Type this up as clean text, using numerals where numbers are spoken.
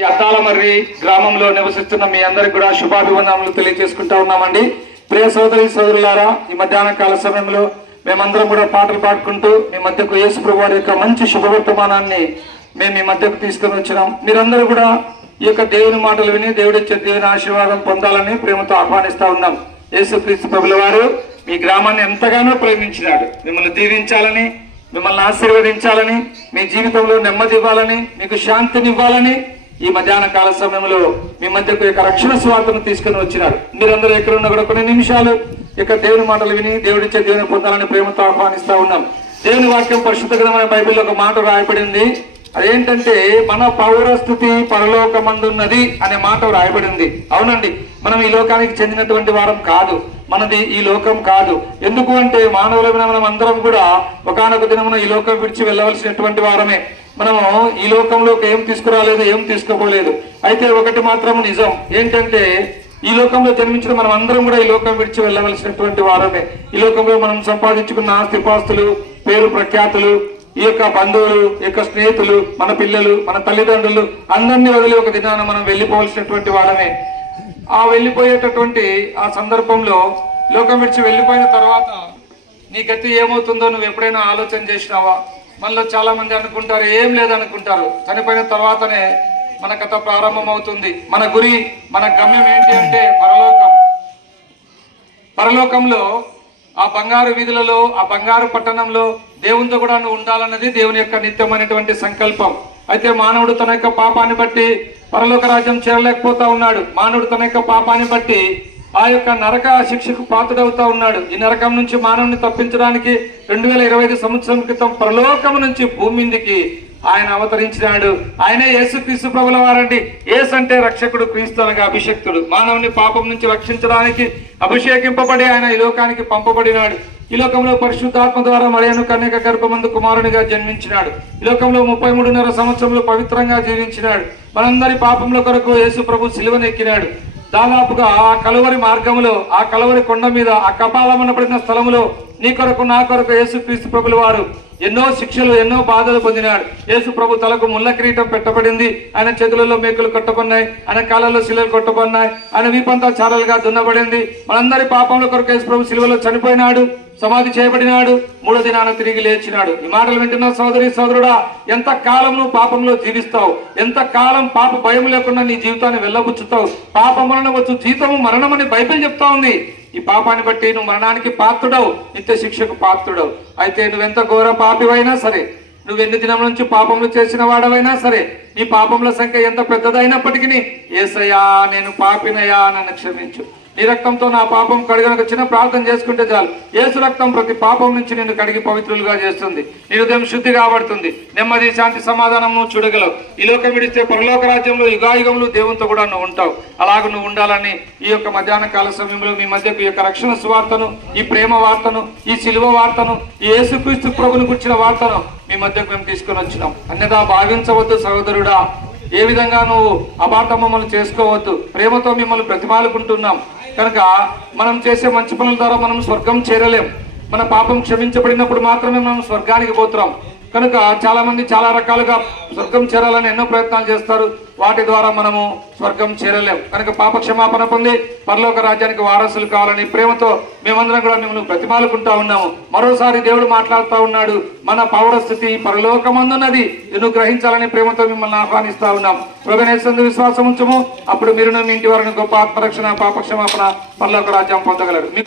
ఈ అద్దాలమర్రి గ్రామంలో నివసిస్తున్న మీ అందరికి కూడా శుభాభివందనలు తెలియజేసుకుంటా ఉన్నామండి. ప్రియ సోదరి సోదరులారా, ఈ మధ్యాహ్న కాల సమయంలో మేమందరం కూడా పాటలు పాడుకుంటూ మీ మధ్యకు యేసు ప్రభు వారి యొక్క మంచి శుభవర్తమానాన్ని మేము మీ మధ్యకు తీసుకుని వచ్చినాం. మీరందరూ కూడా ఈ యొక్క దేవుని మాటలు విని దేవుడిచ్చే దేవుని ఆశీర్వాదం పొందాలని ప్రేమతో ఆహ్వానిస్తా ఉన్నాం. యేసుక్రీస్తు ప్రభుల వారు మీ గ్రామాన్ని ఎంతగానో ప్రేమించినాడు. మిమ్మల్ని దీవించాలని, మిమ్మల్ని ఆశీర్వదించాలని, మీ జీవితంలో నెమ్మది ఇవ్వాలని, మీకు శాంతినివ్వాలని ఈ మధ్యాహ్న కాల సమయంలో మీ మధ్యకు యొక్క రక్షణ స్వార్థను తీసుకుని వచ్చినారు. మీరందరూ ఎక్కడున్నా కూడా కొన్ని నిమిషాలు ఇక దేవుని మాటలు విని దేవుడిచ్చే దేవుని పొందాలని ప్రేమతో ఆహ్వానిస్తా ఉన్నాం. దేవుని వాక్యం పరిశుద్ధ గ్రంథమైన బైబిల్లో ఒక మాట రాయబడింది. అదేంటంటే మన పౌరస్థితి పరలోకమందున్నది అనే మాట రాయబడింది. అవునండి, మనం ఈ లోకానికి చెందినటువంటి వారం కాదు, మనది ఈ లోకం కాదు. ఎందుకు అంటే మానవులమైన మనం అందరం కూడా ఒకానొక దినమున ఈ లోకం విడిచి వెళ్ళవలసినటువంటి వారమే. మనము ఈ లోకంలోకి ఏం తీసుకురాలేదు, ఏం తీసుకోపోలేదు. అయితే ఒకటి మాత్రం నిజం, ఏంటంటే ఈ లోకంలో జన్మించిన మనం అందరం కూడా ఈ లోకం విడిచి వెళ్ళవలసినటువంటి వారమే. ఈ లోకంలో మనం సంపాదించుకున్న ఆస్తిపాస్తులు, పేరు ప్రఖ్యాతులు, ఈ యొక్క బంధువులు, ఈ యొక్క స్నేహితులు, మన పిల్లలు, మన తల్లిదండ్రులు అందరినీ వదిలి ఒక దినాన మనం వెళ్ళిపోవలసినటువంటి వారమే. ఆ వెళ్ళిపోయేటటువంటి ఆ సందర్భంలో లోకం విడిచి వెళ్ళిపోయిన తర్వాత నీ గతి ఏమవుతుందో నువ్వు ఎప్పుడైనా ఆలోచన చేసినావా? మనలో చాలా మంది అనుకుంటారు, ఏం లేదనుకుంటారు. చనిపోయిన తర్వాతనే మన కథ ప్రారంభం అవుతుంది. మన గురి, మన గమ్యం ఏంటి అంటే పరలోకం. పరలోకంలో ఆ బంగారు వీధులలో, ఆ బంగారు పట్టణంలో దేవునితో కూడా నువ్వు ఉండాలన్నది దేవుని యొక్క నిత్యమైనటువంటి సంకల్పం. అయితే మానవుడు తన యొక్క పాపాన్ని బట్టి పరలోక రాజ్యం చేరలేకపోతా ఉన్నాడు. మానవుడు తన యొక్క పాపాన్ని బట్టి ఆ యొక్క నరక శిక్షకు పాత్రుడవుతా ఉన్నాడు. ఈ నరకం నుంచి మానవుని తప్పించడానికి 2025 సంవత్సరం క్రితం పరలోకం నుంచి భూమి మీదికి ఆయన అవతరించినాడు. ఆయనే యేసుక్రీస్తు ప్రభుల వారండి. యేసు అంటే రక్షకుడు, క్రీస్తు అనగా అభిషక్తుడు. మానవుని పాపం నుంచి రక్షించడానికి అభిషేకింపబడి ఆయన ఈ లోకానికి పంపబడినాడు. ఈ లోకంలో పరిశుద్ధాత్మ ద్వారా మరియను కన్యక గర్భమందు కుమారునిగా జన్మించినాడు. ఈ లోకంలో 33.5 సంవత్సరంలో పవిత్రంగా జీవించినాడు. మనందరి పాపంలో కొరకు యేసు ప్రభు సిలువనెక్కినాడు. దాదాపుగా ఆ కలువరి మార్గంలో, ఆ కలువరి కొండ మీద, ఆ కపాలమనబడిన స్థలములో నీ కొరకు నా కొరకు యేసుక్రీస్తు ప్రభుల వారు ఎన్నో శిక్షలు, ఎన్నో బాధలు పొందినాడు. యేసు ప్రభు తలకు ముళ్ళ కిరీటం పెట్టబడింది. ఆయన చేతులలో మేకులు కొట్టబడినాయి, ఆయన కాళ్ళలో శిలలు కొట్టబడినాయి, ఆయన వీపంతా చారలుగా దున్నబడింది. మనందరి పాపంలో కొరకు యేసు ప్రభు శిలువలో చనిపోయినాడు, సమాధి చేయబడినాడు, 3వ దినాన తిరిగి లేచినాడు. ఈ మాటలు వింటున్న సోదరి సోదరుడా, ఎంత కాలం నువ్వు పాపంలో జీవిస్తావు? ఎంత కాలం పాప భయం లేకుండా నీ జీవితాన్ని వెళ్ళబుచ్చుతావు? పాపం వలన వచ్చు జీతము మరణమని బైబిల్ చెప్తా ఉంది. ఈ పాపాన్ని బట్టి నువ్వు మరణానికి పాత్రుడవు, నిత్య శిక్షకు పాత్రుడవు. అయితే నువ్వెంత ఘోర పాపివైనా సరే, నువ్వెన్ని దినం నుంచి పాపములు చేసిన వాడవైనా సరే, నీ పాపముల సంఖ్య ఎంత పెద్దదైనప్పటికీ యేసయ్యా నేను పాపినయ్యా నన్ను క్షమించు, నీ రక్తంతో నా పాపం కడిగిన చిన్న ప్రార్థన చేసుకుంటే చాలు. యేసు రక్తం ప్రతి పాపం నుంచి నిన్ను కడిగి పవిత్రులుగా చేస్తుంది. నీ హృదయం శుద్ధి కాబడుతుంది. నెమ్మది, శాంతి, సమాధానం నువ్వు చూడగలవు. ఈ లోకం విడిస్తే పరలోక రాజ్యంలో యుగాయుగములు దేవునితో కూడా నువ్వు ఉంటావు. అలాగ నువ్వు ఉండాలని ఈ యొక్క మధ్యాహ్న కాల సమయంలో మీ మధ్యకు ఈ యొక్క రక్షణ సువార్తను, ఈ ప్రేమ వార్తను, ఈ సిలువ వార్తను, ఈ యేసుక్రీస్తు ప్రభుని గురించిన వార్తను మీ మధ్యకు మేము తీసుకుని వచ్చినాం. అన్యదా భావించవద్దు సహోదరుడా. ఏ విధంగా నువ్వు అపార్థ మమ్మల్ని చేసుకోవద్దు. ప్రేమతో మిమ్మల్ని ప్రతిమాలుకుంటున్నాం కనుక మనం చేసే మంచి పనుల ద్వారా మనం స్వర్గం చేరలేం. మన పాపం క్షమించబడినప్పుడు మాత్రమే మనం స్వర్గానికి పోతున్నాం. కనుక చాలా మంది చాలా రకాలుగా స్వర్గం చేరాలని ఎన్నో ప్రయత్నాలు చేస్తారు. వాటి ద్వారా మనము స్వర్గం చేరలేం. కనుక పాప క్షమాపణ పొంది పరలోక రాజ్యానికి వారసులు కావాలని ప్రేమతో మేమందరం కూడా మిమ్మల్ని ప్రతిమాలుకుంటా ఉన్నాము. మరోసారి దేవుడు మాట్లాడుతూ ఉన్నాడు, మన పౌరస్థితి పరలోకమందున్నది, నువ్వు గ్రహించాలని ప్రేమతో మిమ్మల్ని ఆహ్వానిస్తా ఉన్నాం. ప్రభునేసందు విశ్వాసం ఉంచము, అప్పుడు మీరు మీ ఇంటి వారిని గొప్ప ఆత్మరక్షణ, పాప క్షమాపణ, పరలోక రాజ్యం పొందగలరు.